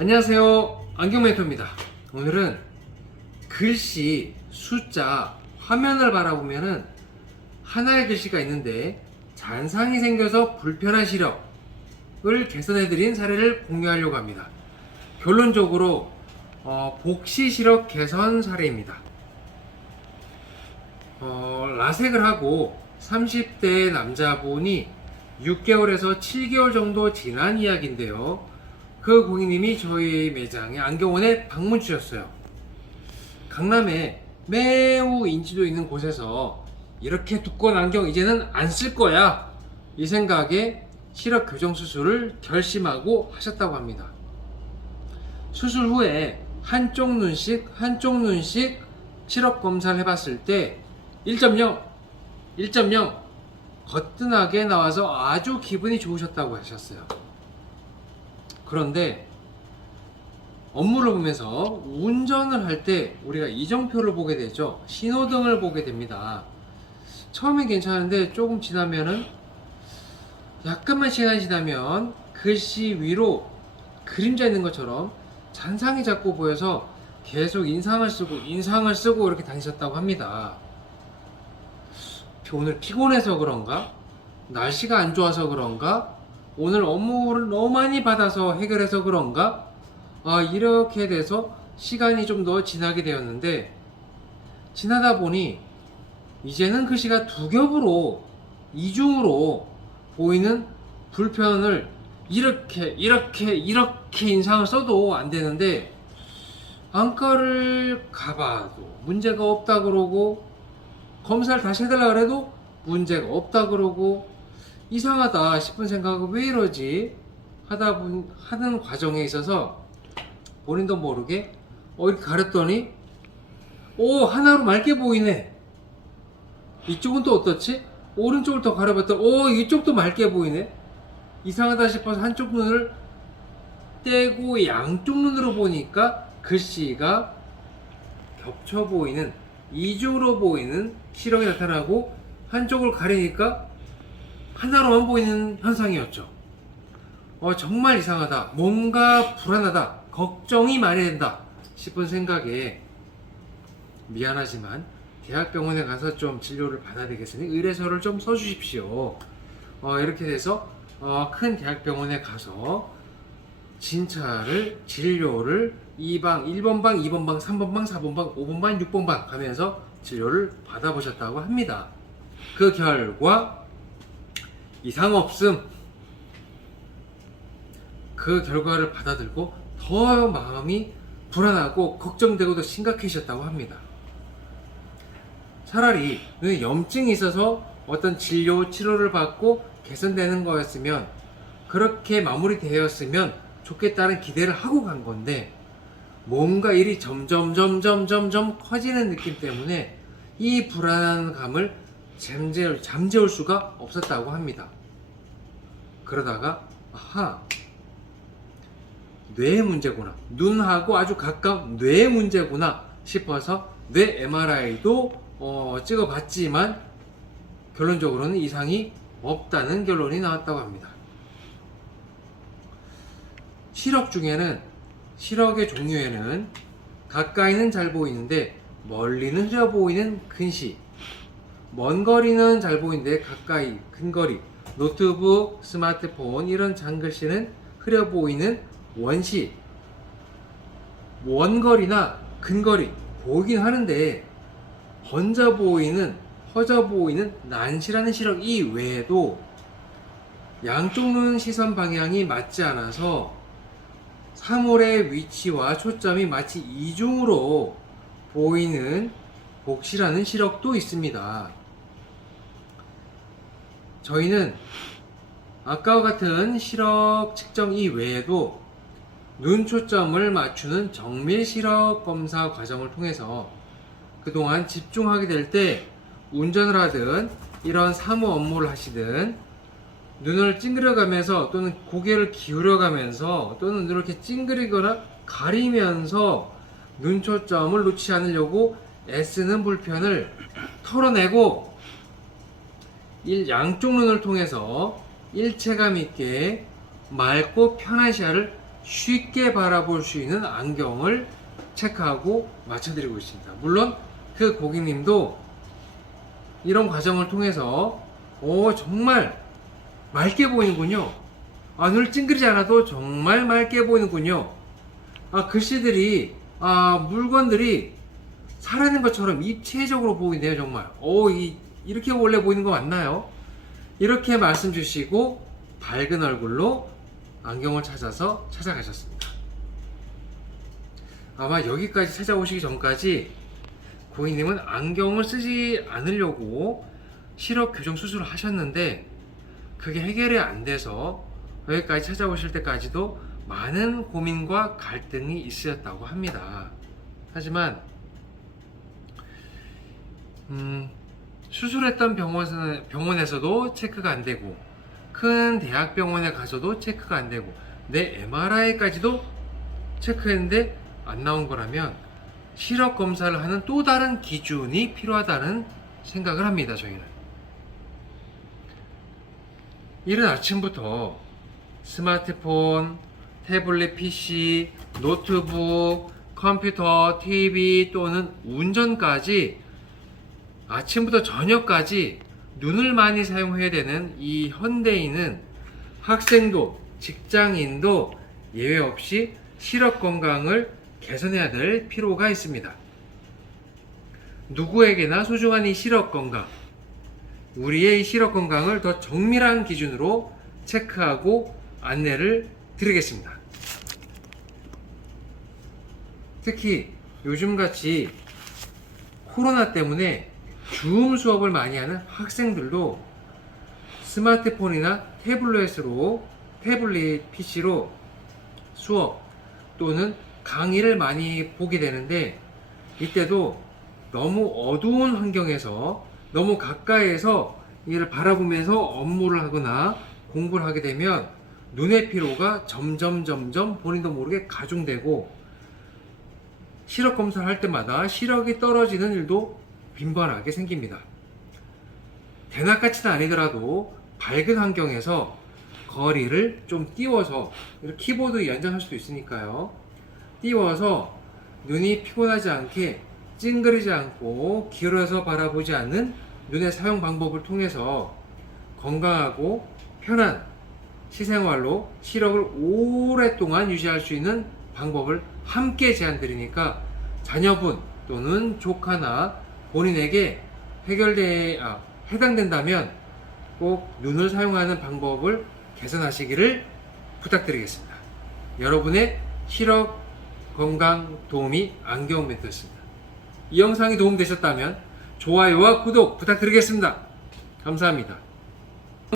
안녕하세요, 안경멘토입니다. 오늘은 글씨, 숫자, 화면을 바라보면은 하나의 글씨가 있는데 잔상이 생겨서 불편한 시력을 개선해드린 사례를 공유하려고 합니다. 결론적으로 복시 시력 개선 사례입니다. 라섹을 하고 30대 남자분이 6개월에서 7개월 정도 지난 이야기인데요. 그 고객님이 저희 매장에 안경원에 방문 주셨어요. 강남에 매우 인지도 있는 곳에서 이렇게 두꺼운 안경 이제는 안 쓸 거야, 이 생각에 시력 교정 수술을 결심하고 하셨다고 합니다. 수술 후에 한쪽 눈씩 시력 검사를 해봤을 때 1.0 거뜬하게 나와서 아주 기분이 좋으셨다고 하셨어요. 그런데 업무를 보면서 운전을 할 때 우리가 이정표를 보게 되죠. 신호등을 보게 됩니다. 처음엔 괜찮은데 조금 지나면은, 약간만 시간이 지나면 글씨 위로 그림자 있는 것처럼 잔상이 자꾸 보여서 계속 인상을 쓰고 이렇게 다니셨다고 합니다. 오늘 피곤해서 그런가? 날씨가 안 좋아서 그런가? 오늘 업무를 너무 많이 받아서 해결해서 그런가? 이렇게 돼서 시간이 좀 더 지나게 되었는데, 지나다 보니 이제는 글씨가 두 겹으로 이중으로 보이는 불편을 이렇게 인상을 써도 안 되는데, 안과를 가봐도 문제가 없다 그러고, 검사를 다시 해달라 그래도 문제가 없다 그러고, 이상하다 싶은 생각은 왜 이러지 하는 과정에 있어서 본인도 모르게 이렇게 가렸더니 하나로 맑게 보이네. 이쪽은 또 어떻지? 오른쪽을 더 가려봤더니 이쪽도 맑게 보이네. 이상하다 싶어서 한쪽 눈을 떼고 양쪽 눈으로 보니까 글씨가 겹쳐 보이는, 이중으로 보이는 시력이 나타나고, 한쪽을 가리니까 하나로만 보이는 현상이었죠. 정말 이상하다, 뭔가 불안하다, 걱정이 많이 된다 싶은 생각에, 미안하지만 대학병원에 가서 좀 진료를 받아야 되겠으니 의뢰서를 좀 써주십시오. 이렇게 돼서 큰 대학병원에 가서 진료를 1번 방, 2번 방, 3번 방, 4번 방, 5번 방, 6번 방 가면서 진료를 받아보셨다고 합니다. 그 결과 이상 없음. 그 결과를 받아들고 더 마음이 불안하고 걱정되고 더 심각해지셨다고 합니다. 차라리 눈에 염증이 있어서 어떤 치료를 받고 개선되는 거였으면, 그렇게 마무리되었으면 좋겠다는 기대를 하고 간 건데, 뭔가 일이 점점 커지는 느낌 때문에 이 불안한 감을 잠재울 수가 없었다고 합니다. 그러다가 뇌의 문제구나, 눈하고 아주 가까운 뇌의 문제구나 싶어서 뇌 MRI도 찍어봤지만 결론적으로는 이상이 없다는 결론이 나왔다고 합니다. 시력의 종류에는 가까이는 잘 보이는데 멀리는 흐려 보이는 근시, 먼 거리는 잘 보이는데 가까이, 근거리, 노트북, 스마트폰 이런 장글씨는 흐려 보이는 원시, 원거리나 근거리 보이긴 하는데 허져 보이는 난시라는 시력 이외에도 양쪽 눈 시선 방향이 맞지 않아서 사물의 위치와 초점이 마치 이중으로 보이는 복시라는 시력도 있습니다. 저희는 아까와 같은 시력 측정 이외에도 눈 초점을 맞추는 정밀 시력 검사 과정을 통해서 그동안 집중하게 될 때, 운전을 하든 이런 사무 업무를 하시든 눈을 찡그려가면서 또는 고개를 기울여가면서 또는 눈을 이렇게 찡그리거나 가리면서 눈 초점을 놓지 않으려고 애쓰는 불편을 털어내고, 양쪽 눈을 통해서 일체감 있게 맑고 편한 시야를 쉽게 바라볼 수 있는 안경을 체크하고 맞춰드리고 있습니다. 물론 그 고객님도 이런 과정을 통해서 정말 맑게 보이는군요. 눈을 찡그리지 않아도 정말 맑게 보이는군요. 글씨들이, 물건들이 살아있는 것처럼 입체적으로 보이네요. 정말 이렇게 원래 보이는 거 맞나요? 이렇게 말씀 주시고 밝은 얼굴로 안경을 찾아서 찾아가셨습니다. 아마 여기까지 찾아오시기 전까지 고객님은 안경을 쓰지 않으려고 시력 교정 수술을 하셨는데 그게 해결이 안 돼서 여기까지 찾아오실 때까지도 많은 고민과 갈등이 있으셨다고 합니다. 하지만 수술했던 병원에서도 체크가 안 되고 큰 대학병원에 가서도 체크가 안 되고 내 MRI까지도 체크했는데 안 나온 거라면 시력 검사를 하는 또 다른 기준이 필요하다는 생각을 합니다. 저희는 이른 아침부터 스마트폰, 태블릿 PC, 노트북, 컴퓨터, TV 또는 운전까지 아침부터 저녁까지 눈을 많이 사용해야 되는 이 현대인은 학생도 직장인도 예외 없이 시력 건강을 개선해야 될 필요가 있습니다. 누구에게나 소중한 이 시력 건강, 우리의 이 시력 건강을 더 정밀한 기준으로 체크하고 안내를 드리겠습니다. 특히 요즘같이 코로나 때문에 줌 수업을 많이 하는 학생들도 스마트폰이나 태블릿 PC로 수업 또는 강의를 많이 보게 되는데 이때도 너무 어두운 환경에서 너무 가까이에서 이를 바라보면서 업무를 하거나 공부를 하게 되면 눈의 피로가 점점 본인도 모르게 가중되고 시력 검사를 할 때마다 시력이 떨어지는 일도 빈번하게 생깁니다. 대낮까지는 아니더라도 밝은 환경에서 거리를 좀 띄워서 키보드 연장할 수도 있으니까요. 띄워서 눈이 피곤하지 않게 찡그리지 않고 기울여서 바라보지 않는 눈의 사용 방법을 통해서 건강하고 편한 시생활로 시력을 오랫동안 유지할 수 있는 방법을 함께 제안 드리니까 자녀분 또는 조카나 본인에게 해당된다면 꼭 눈을 사용하는 방법을 개선하시기를 부탁드리겠습니다. 여러분의 시력 건강 도우미 안경멘토였습니다. 이 영상이 도움되셨다면 좋아요와 구독 부탁드리겠습니다. 감사합니다.